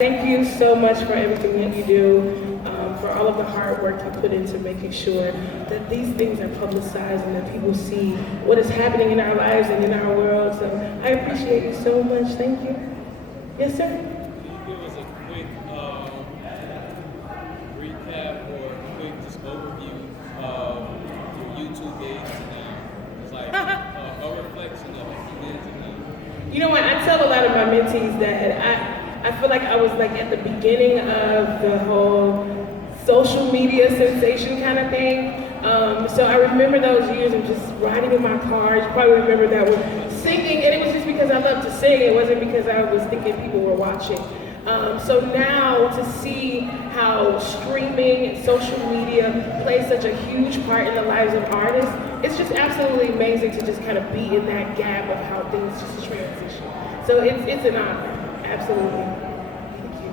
Thank you so much for everything that you do, for all of the hard work you put into making sure that these things are publicized and that people see what is happening in our lives and in our world. So I appreciate you so much. Thank you. Yes, sir. Can you give us a quick recap or a quick just overview of your YouTube days to now? It's like a reflection of it then to now. You know what? I tell a lot of my mentees that I feel like I was like at the beginning of the whole social media sensation kind of thing. So I remember those years of just riding in my car. You probably remember that one, singing, and it was just because I loved to sing. It wasn't because I was thinking people were watching. So now to see how streaming and social media plays such a huge part in the lives of artists, it's just absolutely amazing to just kind of be in that gap of how things just transition. So it's an honor. Absolutely. Thank you.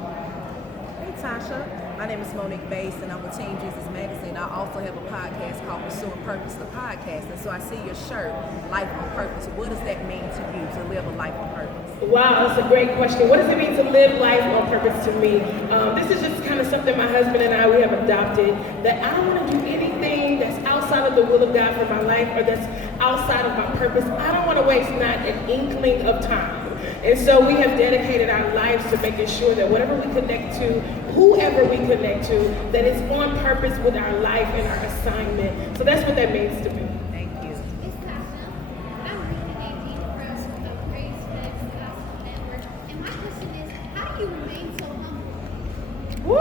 Hey Tasha, my name is Monique Bass and I'm with Team Jesus Magazine. I also have a podcast called Pursuing Purpose, the podcast. And so I see your shirt, Life on Purpose. What does that mean to you to live a life on purpose? Wow, that's a great question. What does it mean to live life on purpose to me? This is just kind of something my husband and we have adopted, that I don't want to do anything that's outside of the will of God for my life or that's outside of my purpose. I don't want to waste not an inkling of time. And so we have dedicated our lives to making sure that whatever we connect to, whoever we connect to, that it's on purpose with our life and our assignment. So that's what that means to me. Thank you. It's Tasha. I'm reading from Grace Flex Gospel Network. And my question is, how do you remain so humble? Woo!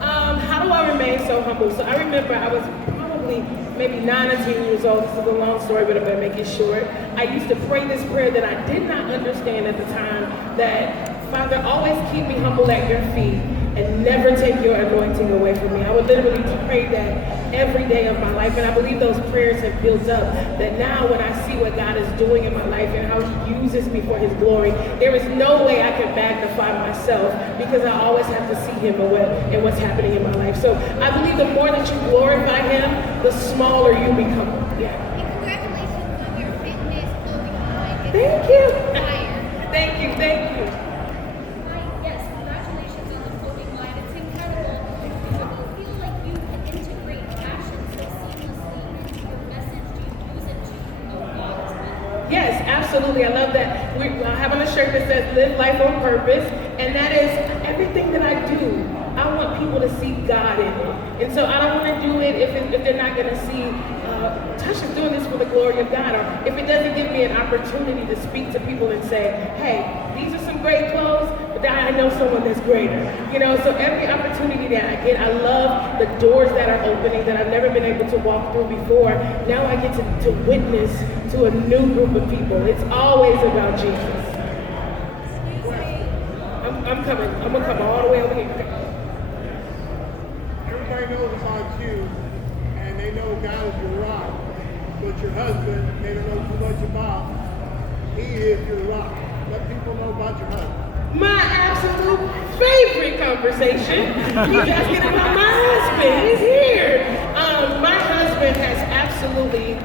How do I remain so humble? So I remember I was probably maybe 9 or 10 years old. This is a long story, but I'm going to make it short. I used to pray this prayer that I did not understand at the time, that Father, always keep me humble at your feet and never take your anointing away from me. I would literally pray that every day of my life, and I believe those prayers have built up, that now when I see what God is doing in my life and how he uses me for his glory, there is no way I can magnify myself because I always have to see him and what's happening in my life. So I believe the more that you glorify him, the smaller you become. Yeah. And congratulations on your fitness clothing line. Thank you. Fire. Thank you. Yes, congratulations on the clothing line. It's incredible. How do you feel like you can integrate fashion so seamlessly into your message? Do you use it to promote God as well? Yes, absolutely. I love that. I have on a shirt that says live life on purpose, and that is everything that I do. I want people to see God in it. And so I don't want to do it if they're not going to see Tasha's doing this for the glory of God, or if it doesn't give me an opportunity to speak to people and say, hey, these are some great clothes, but I know someone that's greater. You know, so every opportunity that I get, I love the doors that are opening that I've never been able to walk through before. Now I get to witness to a new group of people. It's always about Jesus. I'm coming. I'm going to come all the way over here. Everybody knows about you, and they know God is your rock. But your husband, they don't know too much about. He is your rock. Let people know about your husband. My absolute favorite conversation. He's asking about my husband. He's here. My husband has absolutely,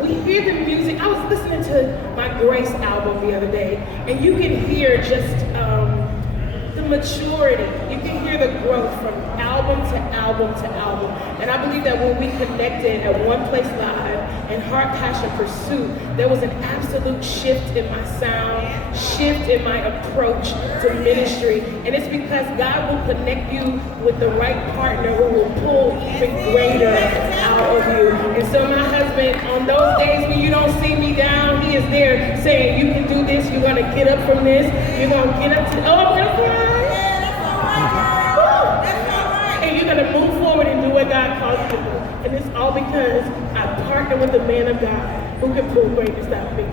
we hear the music. I was listening to my Grace album the other day, and you can hear just the maturity. You can hear the growth from album to album to album. And I believe that when we connected at One Place Live and Heart, Passion, Pursuit, there was an absolute shift in my sound, shift in my approach to ministry. And it's because God will connect you with the right partner who will pull even greater out of you. And so my husband, on those days when you don't see me down, he is there saying, you can do this, you're gonna get up from this, you're gonna get up to, oh, that's right. And you're going to move forward and do what God calls you to do. And it's all because I partner with a man of God who can pull greatness out of me.